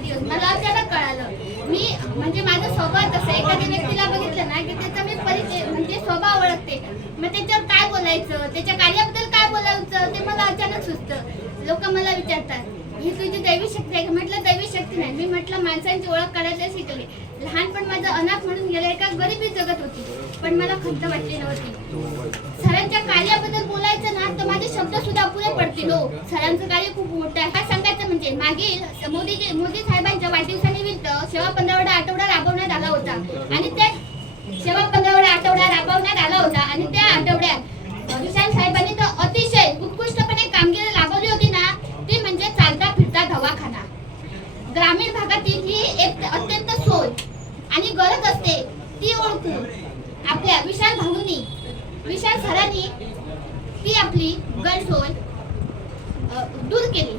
वाढदिवस मला अचानक कळालं. मी म्हणजे माझा स्वभाव तसा, एखाद्या व्यक्तीला बघितलं ना की त्याचा मी परिचय म्हणजे स्वभाव ओळखते, मग त्याच्यावर काय बोलायचं, त्याच्या कार्याबद्दल काय बोलायचं ते मला अचानक सुचतं. लोक मला विचारतात ही तुझी दैवी शक्ती आहे. म्हटलं दैवी शक्ती नाही, मी म्हटलं माणसांची ओळख करायला शिकले. लहानपण माझं अनाथ म्हणून गेलं, एका गरिबी जगत होती, पण मला खंत वाटली नव्हती. सरांच्या कार्याबद्दल बोलायचं ना तर माझे शब्द सुद्धा अपुरे पडतील. हो, सरांचं कार्य खूप मोठं आहे. काय सांगायचं म्हणजे मागील मोदी साहेबांच्या वाढदिवसानिमित्त सेवा पंधरवडा आठवडा राबवण्यात आला होता आणि त्या सेवा पंधरवडा आठवडा राबवण्यात आला होता आणि त्या आठवड्यात विशाल साहेबांनी तर अतिशय उत्कृष्टपणे कामगिरी राबवली होती ना, ती म्हणजे चालता फिरता दवाखाना. ग्रामीण भागातील ही एक अत्यंत सोय आणि गरज असते ती ओळखून आपल्या विशाल सरांनी ती आपली गैरसोय दूर केली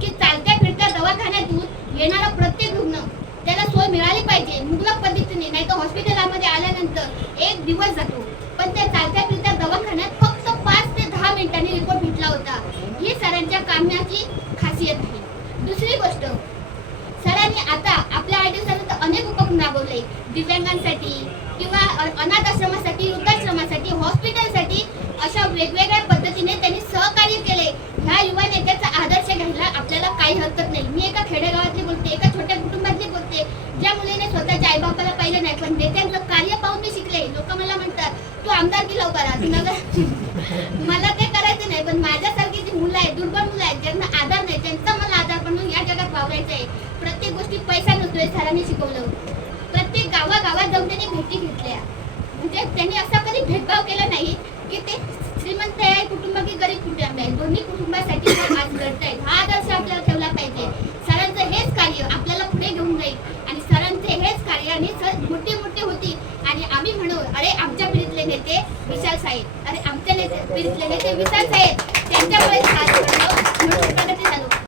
की चालत्या फिरत्या दवाखान्यातून येणारा प्रत्येक रुग्ण त्याला सोय मिळाली पाहिजे मुबलक पद्धतीने. नाही तर हॉस्पिटलमध्ये आल्यानंतर एक दिवस जातो, पण त्या चालत्या फिरत्या दवाखान्यात फक्त 5 ते 10 मिनिटांनी रिपोर्ट भेटला होता. ही सरांच्या कामाची खासियत आहे. दुसरी गोष्ट, सरांनी आता आपल्या वाढदिवसानंतर अनेक उपक्रम राबवले. दिव्यांगांसाठी किंवा अनाथ आश्रमासाठी, वृद्धाश्रमासाठी, हॉस्पिटलसाठी अशा वेगवेगळ्या पद्धतीने त्यांनी सहकार्य केले. ह्या युवा नेत्याचा आदर्श घ्यायला आपल्याला काही हरकत नाही. मी एका खेडेगावातली बोलते, एका छोट्या कुटुंबातली बोलते, ज्या मुलीने स्वतःच्या आईबापाला पाहिलं नाही, पण नेत्यांचं कार्य पाहून मी शिकले. लोक मला म्हणतात तू आमदारकी लवकर मला ते करायचं नाही, पण माझ्यासारखी जी मुलं आहेत, दुर्बल मुलं आहेत, ज्यांना आधार नाही, त्यांचा मला आधार बनवून या जगात वावरायचं आहे. प्रत्येक गोष्टी पैसा नसतोय, सरांनी शिकवलं. प्रत्येक गावागावात जाऊन त्यांनी भेटी घेतल्या. म्हणजे त्यांनी असा कधी भेदभाव केला नाही की ते श्रीमंत आहे कुटुंब की गरीब कुटुंब आहे, दोन्ही कुटुंबासाठी आज लढतायत. हा आदर्श आपल्याला ठेवला पाहिजे. सरांचं हेच कार्य आपल्याला पुढे घेऊन जाईल आणि सरांचे हेच कार्य आणि सर मोठे मोठे होतील आणि आम्ही म्हणू अरे आमच्या पिढीतले नेते विशाल साहेब, अरे आमच्या पिढीतले नेते विशाल साहेब, त्यांच्यामुळे